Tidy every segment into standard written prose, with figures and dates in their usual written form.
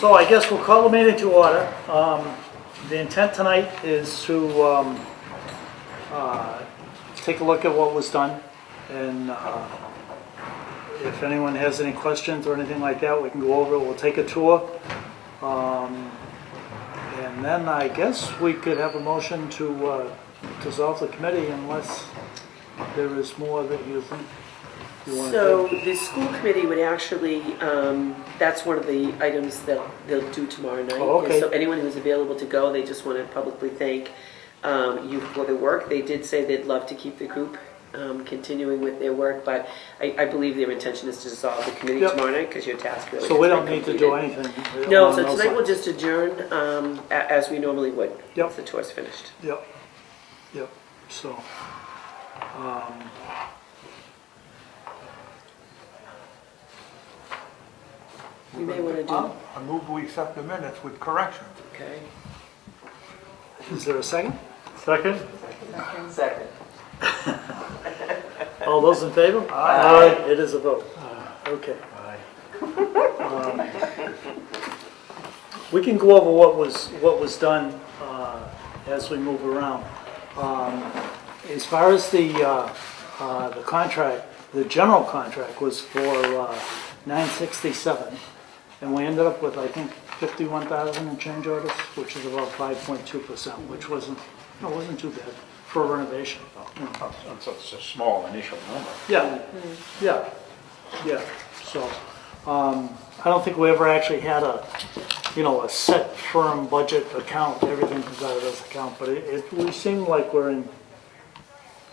So I guess we'll call the meeting to order. The intent tonight is to take a look at what was done, and if anyone has any questions or anything like that, we can go over it. We'll take a tour. And then I guess we could have a motion to dissolve the committee unless there is more that you think you want to So do. the school committee would actually, that's one of the items that they'll do tomorrow night. Oh, okay. So anyone who's available to go, they just want to publicly thank you for the work. They did say they'd love to keep the group continuing with their work, but I believe their intention is to dissolve the committee Yep. tomorrow night because your task really So has we been don't need to completed. do anything. No, so along those tonight we'll lines. just adjourn as we normally would. Yep. Once the tour's finished. Yep, yep, so, You may want to do, I move we accept the minutes with corrections. okay. is there a second? Second. Second. All those in favor? Aye. It is a vote. Okay. We can go over what was done as we move around. As far as the contract, the general contract was for $967, and we ended up with, I think, 51,000 and change orders, which is about 5.2%, which wasn't too bad for a renovation. It's such a small initial number. Yeah, yeah. So, I don't think we ever actually had a set firm budget account. Everything comes out of this account, but we seem like we're in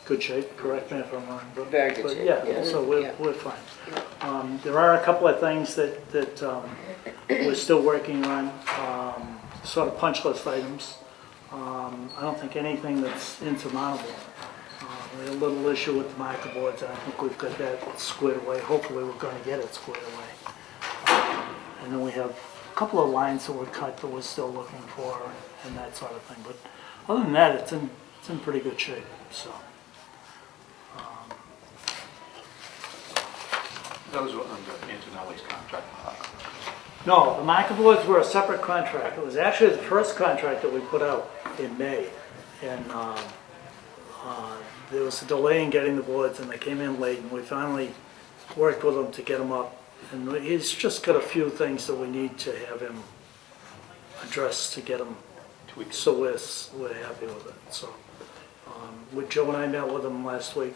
good shape. Correct me if I'm wrong. But, Very good but shape, yeah, yeah. so Yeah. we're fine. There are a couple of things that we're still working on, sort of punch list items. I don't think anything that's insurmountable. We had a little issue with the marker boards, and I think we've got that squared away. Hopefully, we're going to get it squared away. And then we have a couple of lines that were cut that we're still looking for, and that sort of thing. But other than that, it's in pretty good shape. So, Those were under Antonelli's contract. no, the marker boards were a separate contract. It was actually the first contract that we put out in May, and there was a delay in getting the boards, and they came in late, and we finally worked with him to get them up. And he's just got a few things that we need to have him address to get them, so we're happy with it. So, with Joe and I met with him last week.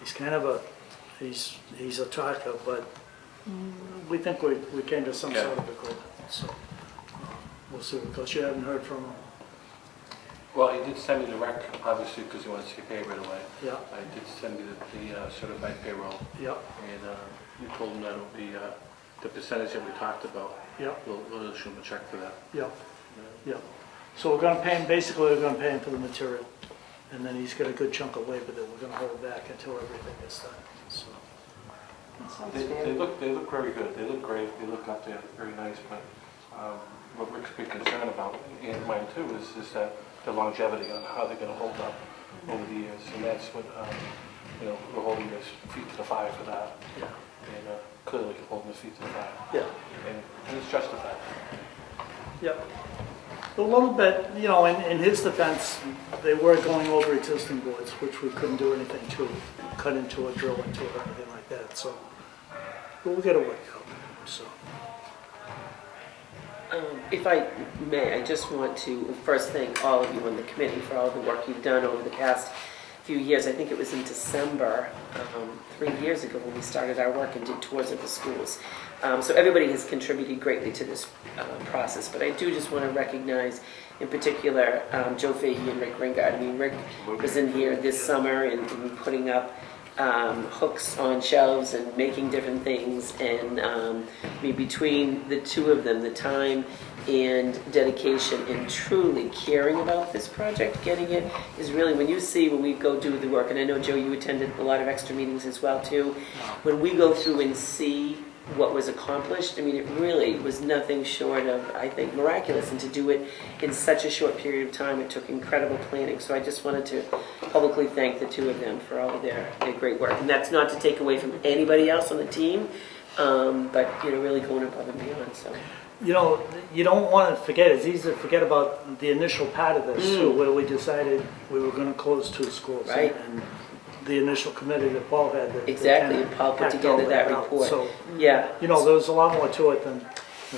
He's kind of he's a talker, but we think we came to some sort of agreement. So, we'll see what goes. You haven't heard from him? Well, he did send me the rec, obviously, because he wants to get paid right away. Yeah, I did send me the certified payroll, yeah, and you told him that it'll be the percentage that we talked about. yeah, We'll issue him a check for that. yeah, yeah. So we're gonna pay him, basically, we're gonna pay him for the material. And then he's got a good chunk of labor that we're gonna hold back until everything is done, so. They look very good. They look great. They look up there very nice. But what Rick's big concern about, and mine too, is that the longevity on how they're going to hold up over the years, and that's what we're holding his feet to the fire for that. Yeah, And clearly holding his feet to the fire, yeah, and it's justified. yeah. A little bit, in his defense, they were going over existing boards, which we couldn't do anything to, cut into it, drill into it, or anything like that, so. But we'll get it worked out, so. If I may, I just want to first thank all of you on the committee for all the work you've done over the past few years. I think it was in December, 3 years ago, when we started our work and did tours of the schools. So everybody has contributed greatly to this process, but I do just want to recognize, in particular, Joe Fahey and Rick Ringard. I mean, Rick was in here this summer and putting up hooks on shelves and making different things, and between the two of them, the time and dedication and truly caring about this project, getting it, is really, when we go do the work, and I know, Joe, you attended a lot of extra meetings as well too, when we go through and see what was accomplished, I mean, it really was nothing short of, I think, miraculous, and to do it in such a short period of time, it took incredible planning. So I just wanted to publicly thank the two of them for all of their great work. And that's not to take away from anybody else on the team, but, really going above and beyond, so. You know, you don't want to forget, it's easy to forget about the initial part of this, too, where we decided we were going to close 2 schools. Right. And the initial committee that Paul had. Exactly, and Paul put together that out. report. So, Yeah. there was a lot more to it than.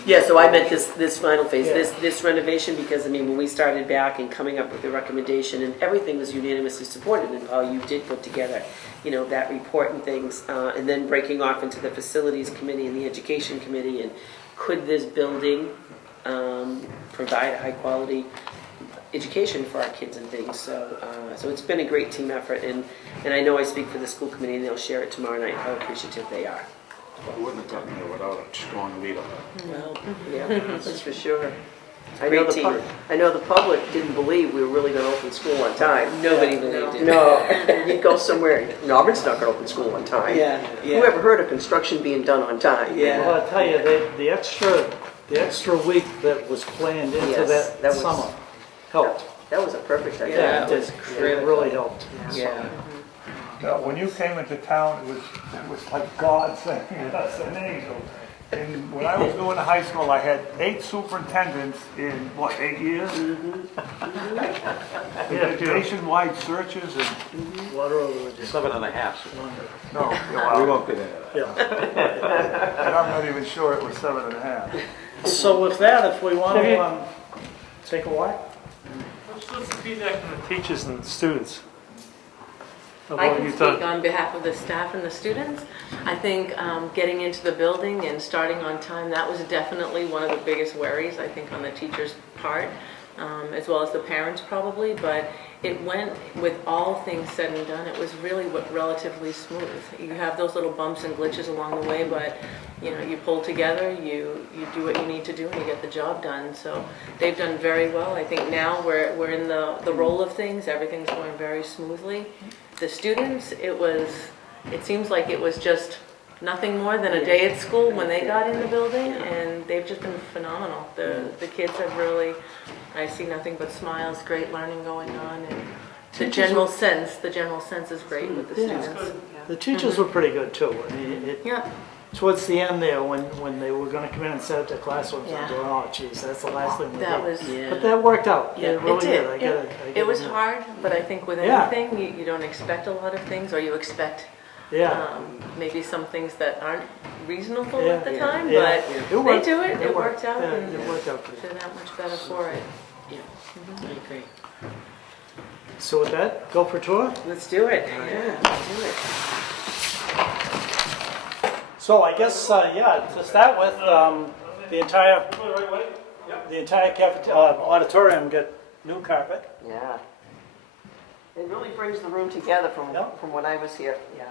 Yeah, so I meant this final phase, Yeah. this renovation, because, when we started back and coming up with the recommendation, and everything was unanimously supported, and Paul, you did put together, that report and things, and then breaking off into the facilities committee and the education committee, and could this building provide a high-quality education for our kids and things, so it's been a great team effort, and I know I speak for the school committee, and they'll share it tomorrow night, how appreciative they are. We wouldn't have gotten there without a strong leader. Well, yeah, that's for sure. I team. I know the public didn't believe we were really going to open school on time. Nobody believed it. No, you'd go somewhere, Auburn's not going to open school on time. Yeah, Who ever heard of construction being done on time? Yeah. Well, I'll tell you, the extra week that was planned into Yes, that that was- summer helped. That was a perfect idea. Yeah, it it was did. It critical. really helped. Yeah. When you came into town, it was like God sending us an angel. And when I was going to high school, I had 8 superintendents in, 8 years? We did nationwide searches and, Water over the 7.5. no, We well, won't get into that. Yeah. and I'm not even sure it was 7.5. So with that, if we want to take a walk? What's the feedback from the teachers and the students? Of I what can you've speak done? on behalf of the staff and the students. I think getting into the building and starting on time, that was definitely one of the biggest worries, I think, on the teachers' part, as well as the parents probably, but it went, with all things said and done, it was really relatively smooth. You have those little bumps and glitches along the way, but you pull together, you do what you need to do, and you get the job done. So they've done very well. I think now we're in the roll of things. Everything's going very smoothly. The students, it seems like it was just nothing more than a day at school when they got in the building, and they've just been phenomenal. The kids have really, I see nothing but smiles, great learning going on, and the general sense is great with the students. The teachers were pretty good too. I mean, Yeah. towards the end there, when they were going to come in and set up their classrooms, I'm Yeah. going, oh geez, that's the last thing we That did. was, Yeah. But that worked out. Yeah, It really it did. did. I Yeah. gotta it was admit. hard, but I think with Yeah. anything, you don't expect a lot of things, or you expect Yeah. maybe some things that aren't reasonable Yeah. at the time, Yeah. but It they worked. do it, it worked out, Yeah, and it worked out pretty they're good. that much better for it. I agree. So with that, go for a tour. Let's do it. Yeah, let's do it. So I guess, to start with, the entire auditorium got new carpet. Yeah. It really brings the room together from Yep. when I was here. Yeah.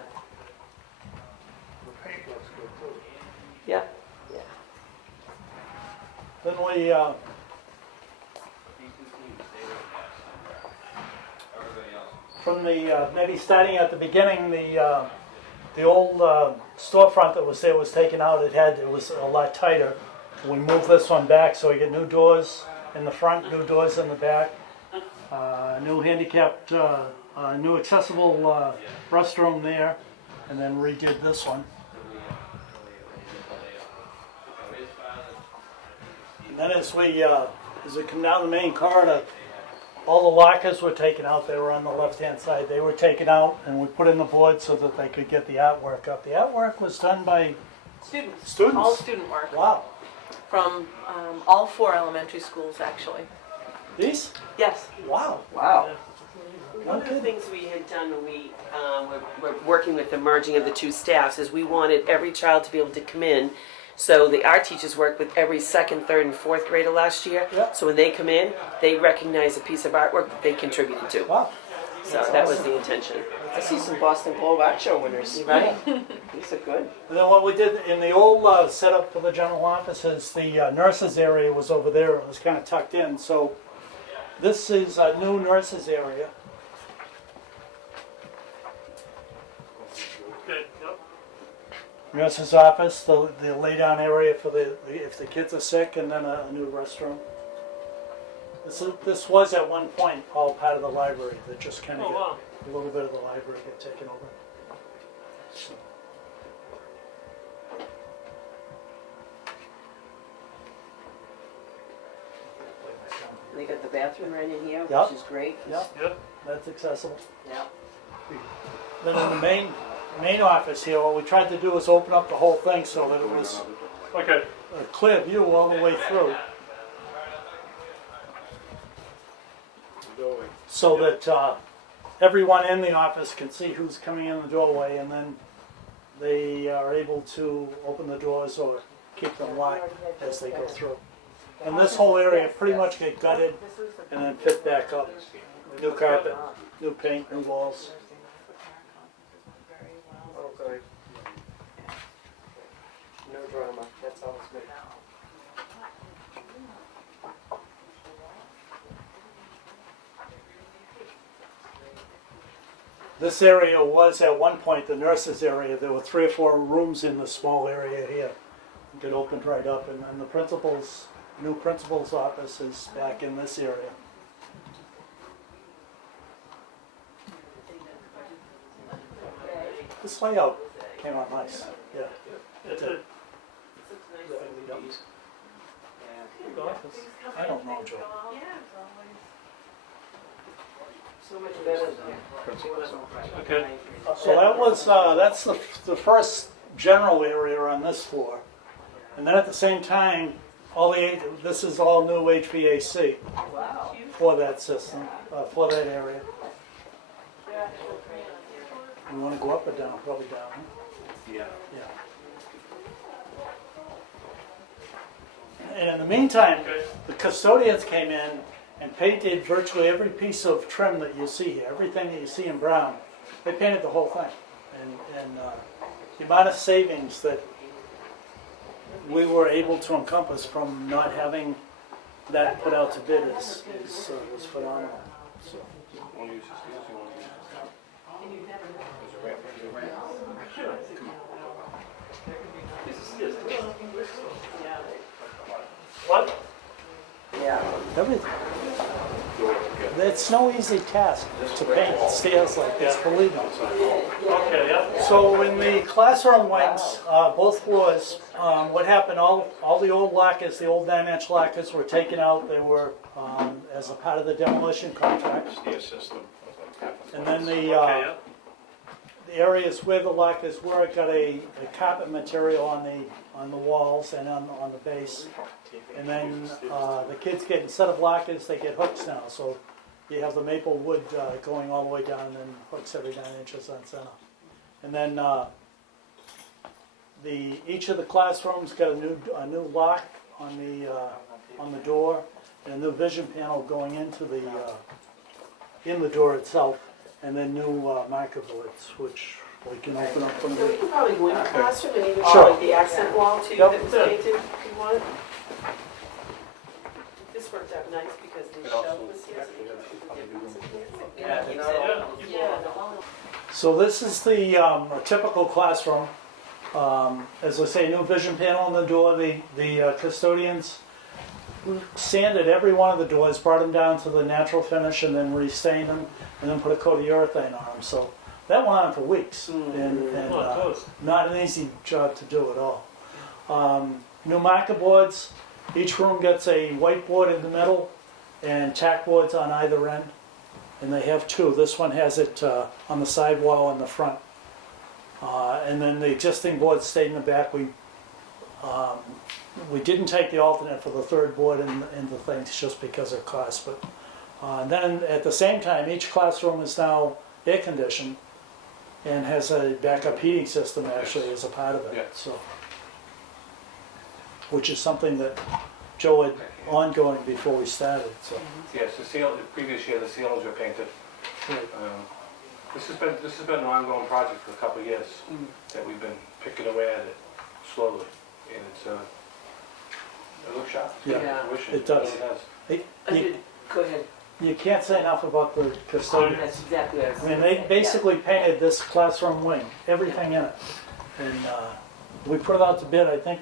The paint looks good too. Yeah. Then we, from the, maybe starting at the beginning, the old storefront that was there was taken out. It was a lot tighter. We moved this one back, so we get new doors in the front, new doors in the back, new handicapped, new accessible restroom there, and then redid this one. And then as we come down the main corridor, all the lockers were taken out. They were on the left-hand side. They were taken out, and we put in the board so that they could get the artwork up. The artwork was done by Students. students. All student work Wow. from all 4 elementary schools, actually. These? Yes. Wow. Wow. One of the things we had done when we were working with the merging of the two staffs is we wanted every child to be able to come in. So the art teachers worked with every 2nd, 3rd, and 4th grader last year. Yep. So when they come in, they recognize a piece of artwork that they contributed to. Wow. So that was the intention. I see some Boston Globe Art Show winners. Right? These are good. And then what we did in the old setup for the general offices, the nurses area was over there. It was kind of tucked in. So this is a new nurses area. Nurse's office, the lay down area for if the kids are sick, and then a new restroom. This was at one point all part of the library. That just kind of a little bit of the library got taken over. So. They got the bathroom right in here, Yep. which is great. Yep, Yep. that's accessible. Yeah. Then in the main office here, what we tried to do was open up the whole thing so that it was Okay. a clear view all the way through. So that everyone in the office can see who's coming in the doorway, and then they are able to open the doors or keep them locked as they go through. And this whole area pretty much get gutted and then fit back up. New carpet, new paint, new walls. Okay. No drama, that's always good. This area was at one point the nurses' area. There were 3 or 4 rooms in the small area here. It opened right up, and then the new principal's office is back in this area. This layout came out nice. Yeah. It's a Good office. I don't know, Joe. So much better than. Okay. So that's the first general area on this floor. And then at the same time, this is all new HVAC Wow. for that system, for that area. You want to go up or down? Probably down. Huh? Yeah. Yeah. And in the meantime, the custodians came in and painted virtually every piece of trim that you see here, everything that you see in brown. They painted the whole thing. And the amount of savings that we were able to encompass from not having that put out to bid was phenomenal. So, Want to use this, you want to use what? Yeah. everything. It's no easy task to paint stairs like this, believe me. Okay, yeah. So in the classroom wings, both floors, what happened, all the old lockers, the old 9-inch lockers were taken out. They were as a part of the demolition contract. Steer system. And then Okay, yeah. the areas where the lockers were, it got a carpet material on the walls and on the base. And then the kids get, instead of lockers, they get hooks now. So you have the maple wood going all the way down and then hooks every 9 inches on center. And then each of the classrooms got a new lock on the door and a new vision panel going into in the door itself, and then new marker boards, which we can open up from So we the. can probably go in the classroom and even Sure. like the accent wall too, Yep. that was painted, if you want. This worked out nice because the It also shelf was here. actually has a couple of rooms. Yeah, you Yeah. know, yeah, the whole. So this is the a typical classroom. As I say, new vision panel on the door. The custodians sanded every one of the doors, brought them down to the natural finish, and then restained them, and then put a coat of urethane on them. So that went on for weeks, and Oh, it does. not an easy job to do at all. New marker boards. Each room gets a whiteboard in the middle and tack boards on either end. And they have 2. This one has it on the side wall in the front. And then the existing board stayed in the back. We didn't take the alternate for the third board in the things just because of cost. But and then at the same time, each classroom is now air conditioned and has a backup heating system actually as a part of it. Yeah. So, which is something that Joe had ongoing before we started. So, Yes, the previous year, the ceilings were painted. right. This has been an ongoing project for a couple of years, that we've been picking away at it slowly, and it looks sharp. It's got Yeah, fruition. it does. really You, Go ahead. you can't say enough about the custodians. That's exactly what I was I mean, they basically painted this classroom wing, everything in it. And we put it out to bid, I think,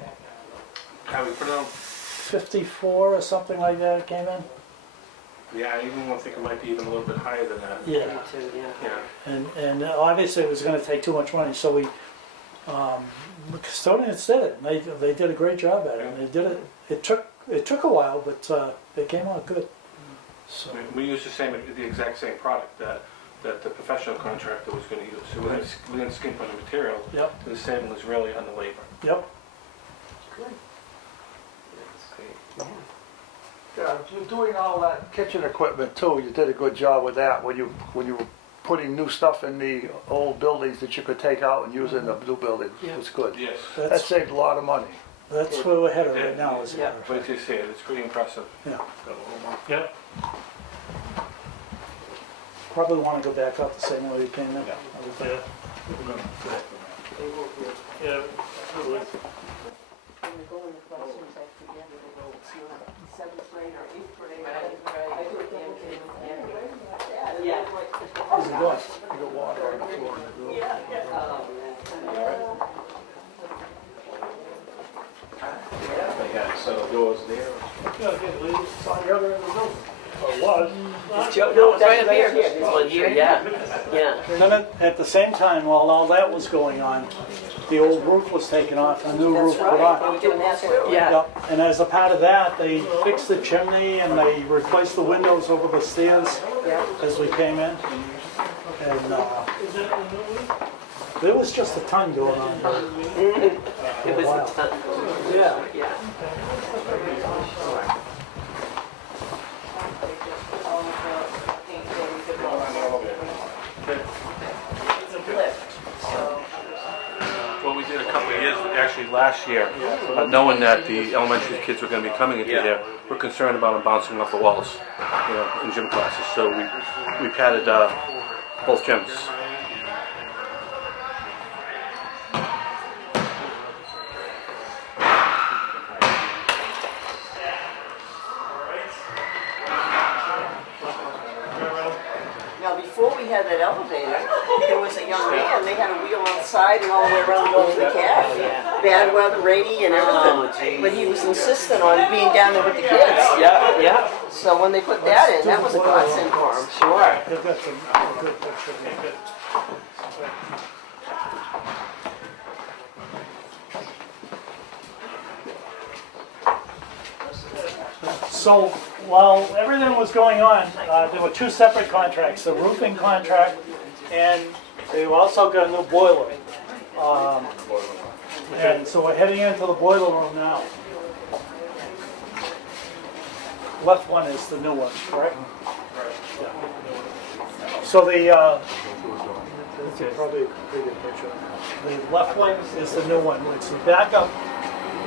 How we put it on, 54 or something like that it came in. yeah, I even think it might be even a little bit higher than that. Yeah. Me too, yeah. And obviously it was going to take too much money, so the custodians did it. They did a great job at it. And they did it. It took a while, but it came out good. So, We used the exact same product that the professional contractor was gonna use. So we didn't skimp on the material. yep, The saving was really on the labor. yep. Yeah, you're doing all that kitchen equipment too, you did a good job with that, when you were putting new stuff in the old buildings that you could take out and use in the new building, it was good. Yes. That That's, saved a lot of money. that's where we're headed right now, as a matter of But fact. you see it, it's pretty impressive. Yeah. Yeah. Probably want to go back up the same way we came in. Yeah. Yeah. Absolutely. Seventh grade or eighth grade. Right. I do it damn kid. Yeah. How's it going? You got water on the floor in the room. They got set of doors there. It's on the other end of the building. Or was. No, it's right up here. There's one here, yeah, yeah. Then at the same time, while all that was going on, the old roof was taken off and a new roof put on. We're doing that too. Yeah. Yep, and as a part of that, they fixed the chimney and they replaced the windows over the stairs as we came in. And there was just a ton going on there. It was Wow. a ton. Yeah. Yeah. What we did a couple of years, actually last year, knowing that the elementary kids were gonna be coming into there, we're concerned about them bouncing off the walls, in gym classes. So we padded both gyms. Now, before we had that elevator, there was a young man, they had a wheel outside and all the way around going to the cab. Bad weather, rainy and Oh, everything. geez. But he was insistent on being down there with the kids. Yeah, yeah. So when they put that in, that was a godsend for him. Sure. I think that's a good picture. So while everything was going on, there were two separate contracts, the roofing contract, and they also got a new boiler. And so we're heading into the boiler room now. Left one is the new one, correct? Yeah. So the, probably a pretty good picture. The left one is the new one. It's the backup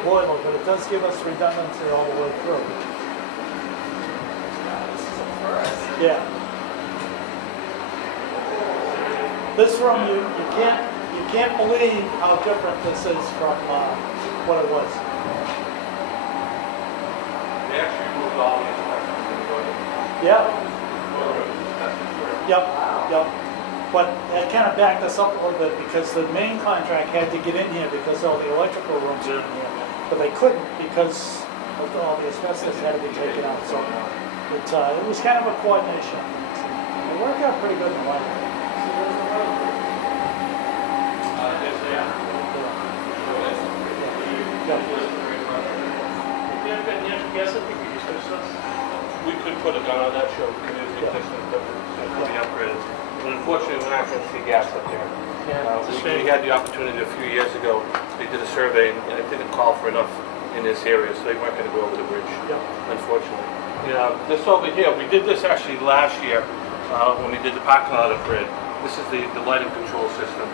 boiler, but it does give us redundancy all the way through. Yeah. This room, you can't believe how different this is from what it was. They actually moved all the Yeah. Yep, yep. But that kind of backed us up a little bit because the main contract had to get in here because all the electrical rooms are in here. But they couldn't because of all the asbestos had to be taken out. So it was kind of a coordination. It worked out pretty good in the library. We could put a gun on that show, we could use the existing equipment, so it could be upgraded. But unfortunately, we're not going to see gas up there. We had the opportunity a few years ago, they did a survey and it didn't call for enough in this area, so they weren't going to go over the bridge, unfortunately. Yeah, this over here, we did this actually last year when we did the parking lot upgrade. This is the lighting control system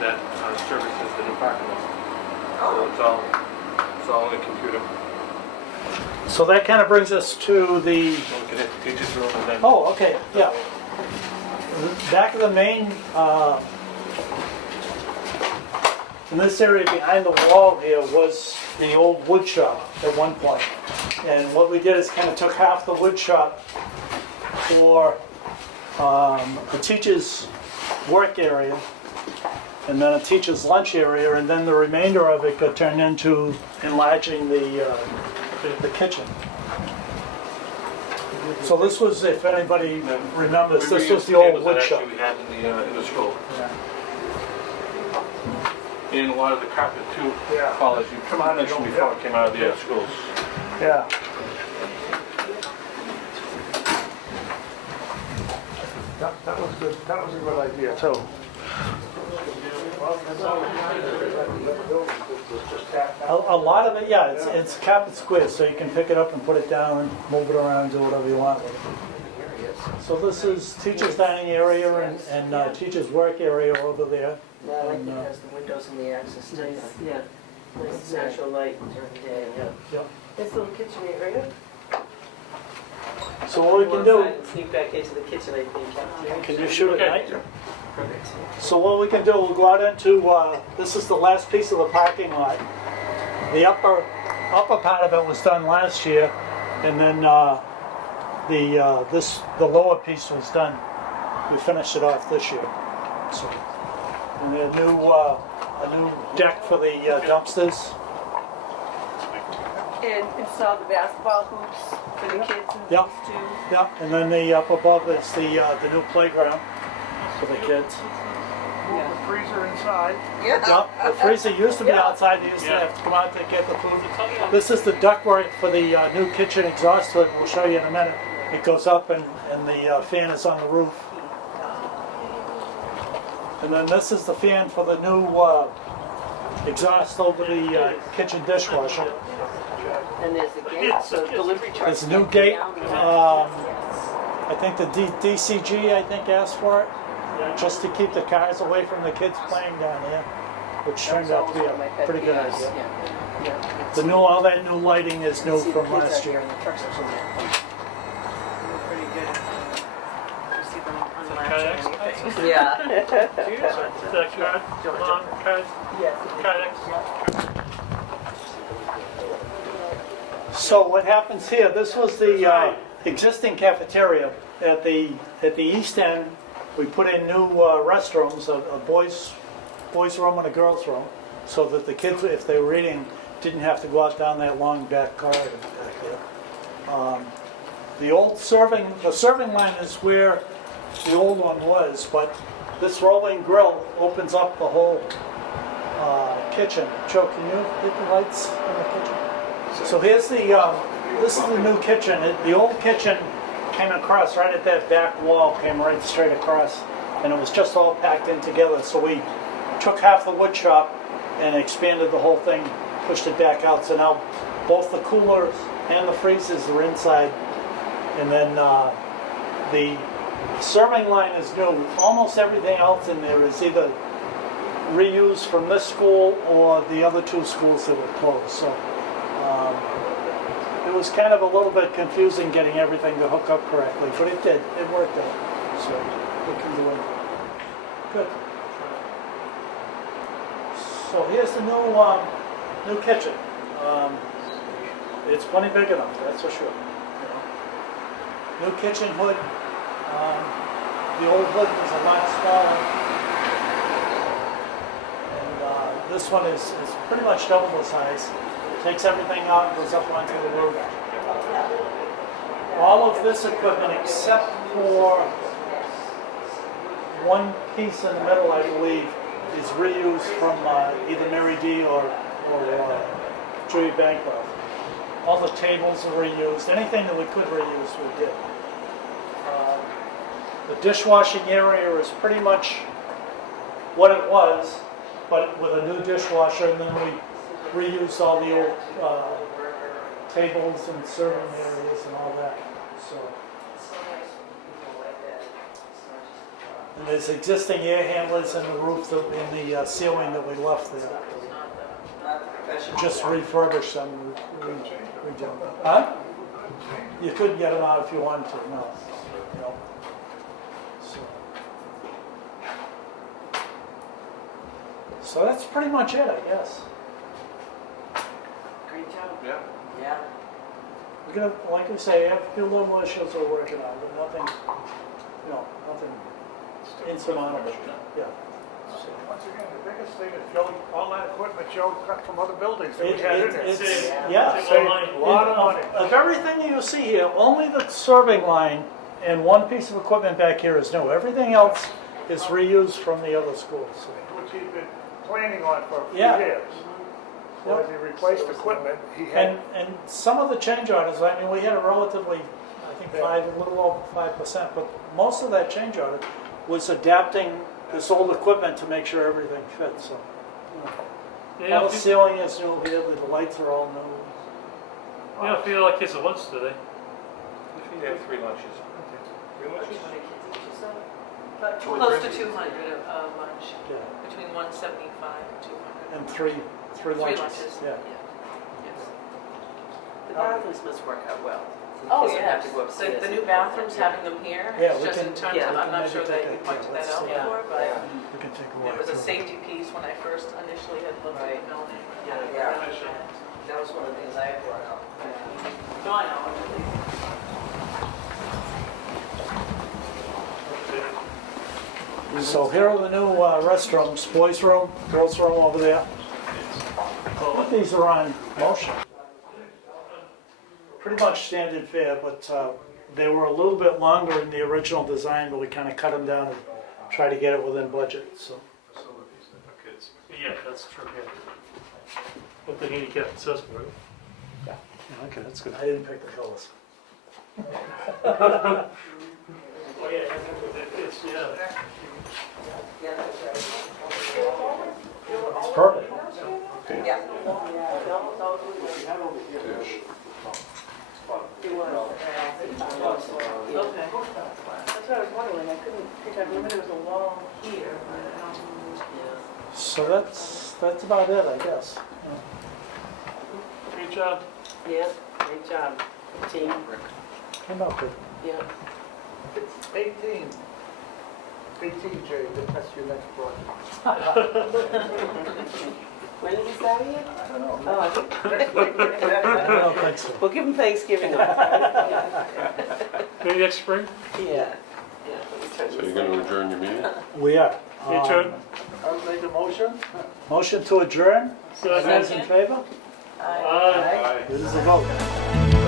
that services the new parking lot. So it's all in the computer. So that kind of brings us to the, So we can hit the teacher's room and then... oh, okay, yeah. Back of the main, in this area behind the wall here was the old wood shop at one point. And what we did is kind of took half the wood shop for a teacher's work area and then a teacher's lunch area, and then the remainder of it got turned into enlarging the kitchen. So this was, if anybody remembers, this was the old wood shop. We had in the school. Yeah. And a lot of the carpet too, Yeah. Paul, as you mentioned before, it came out of the schools. Yeah. That was good, that was a good idea too. A lot of it, yeah, it's carpet square, so you can pick it up and put it down and move it around, do whatever you want with it. So this is teachers' dining area and teachers' work area over there. Yeah, I like it because the windows and the access to Nice, the yeah. nice natural light during the day, yeah. Yep. This little kitchen area. So what we can Go do, outside and sneak back into the kitchen, I think. can you shoot at night? Perfect. So what we can do, we'll go out into, this is the last piece of the parking lot. The upper part of it was done last year, and then the lower piece was done. We finished it off this year. So, and a new deck for the dumpsters. And install the basketball hoops for the kids and Yep. things too. Yeah, and then the up above is the new playground for the kids. Move the freezer inside. Yeah, the freezer used to be outside, they used to have to come out to get the food. This is the ductwork for the new kitchen exhaust hood, we'll show you in a minute. It goes up and the fan is on the roof. And then this is the fan for the new exhaust over the kitchen dishwasher. And there's the gate, so delivery trucks. There's a new can't gate, get down there. I think the DCG, I think, asked for it, just to keep the cars away from the kids playing down here, which turned out to be a pretty good idea. Yeah. All that new lighting is new See the from kids out last here year. and the trucks are so bad. They're pretty good. You see them unlatching anything. Yeah. The card, long card, Yes. card. So what happens here, this was the existing cafeteria. At the east end, we put in new restrooms, a boys' room and a girls' room, so that the kids, if they were eating, didn't have to go out down that long back corridor back there. The serving line is where the old one was, but this rolling grill opens up the whole kitchen. Joe, can you hit the lights in the kitchen? So here's this is the new kitchen. The old kitchen came across right at that back wall, came right straight across, and it was just all packed in together. So we took half the wood shop and expanded the whole thing, pushed it back out. So now both the coolers and the freezers are inside. And then the serving line is new. Almost everything else in there is either reused from this school or the other two schools that were closed. So it was kind of a little bit confusing getting everything to hook up correctly, but it did. It worked out. So we can do it. Good. So here's the new kitchen. It's plenty big enough, that's for sure. New kitchen hood. The old hood was a lot smaller. And this one is pretty much double the size. Takes everything out and goes up onto the roof. All of this equipment, except for one piece in the middle, I believe, is reused from either Mary D. or Julia Bancroft. All the tables are reused. Anything that we could reuse, we did. The dishwashing area is pretty much what it was, but with a new dishwasher, and then we reused all the old tables and serving areas and all that. So, and there's existing air handlers in the roof, in the ceiling that we left there. Just refurbished them, redone them. Huh? You couldn't get them out if you wanted to, no. No. So that's pretty much it, I guess. Great job. Yeah. Yeah. We're gonna, like I say, have a few little more issues we're working on, but nothing, nothing insurmountable. Yeah. Once again, the biggest thing is Joe, all that equipment Joe got from other buildings that we had in it. Yeah. A lot of money. Of everything you see here, only the serving line and one piece of equipment back here is new. Everything else is reused from the other schools. Which he'd been planning on for a few Yeah. years. So as he replaced equipment, he had. And some of the change orders, I mean, we had a relatively I think a little over 5%, but most of that change order was adapting this old equipment to make sure everything fits, so. Yeah, All the ceiling is new here, the lights are all new. I feel like it's a lunch today. They have 3 lunches. 3 lunches? Close to 200 a lunch, Yeah, between 175 and 200. and three Three lunches, lunches. yeah. Yes. The bathrooms must work out well. Oh, Because you have yes. to go upstairs The and new go bathrooms, up. having them here, Yeah, it's we just can- in terms yeah, of, we I'm not maybe sure take that you that, pointed let's that out see. before, but We can take a it walk was a through. safety piece when I first initially had looked at the building. Yeah. That was one of the things I had brought up. No, I know. So here are the new restrooms, boys' room, girls' room over there. I think these are on motion. Pretty much standard fare, but they were a little bit longer in the original design, but we kind of cut them down and try to get it within budget, so. Yeah, that's true, yeah. With the handicap accessible, right? Yeah. Yeah, okay, that's good. I didn't pick the colors. Oh, yeah, it's, yeah. It's perfect. Yeah. Okay. That's what I was wondering, I couldn't pick, I remember there was a wall here, but I don't. So that's about it, I guess. Great job. Yeah, great job, team. Came out good. Yeah. It's 18. 18, Jay, that's your next project. When did he start here? I don't know. Oh, I don't think so. we'll give him Thanksgiving. Maybe next spring? Yeah. So you're going to adjourn your meeting? We are. Your turn. I'll make a motion. Motion to adjourn? All those in Second. favor? Aye. It is a vote.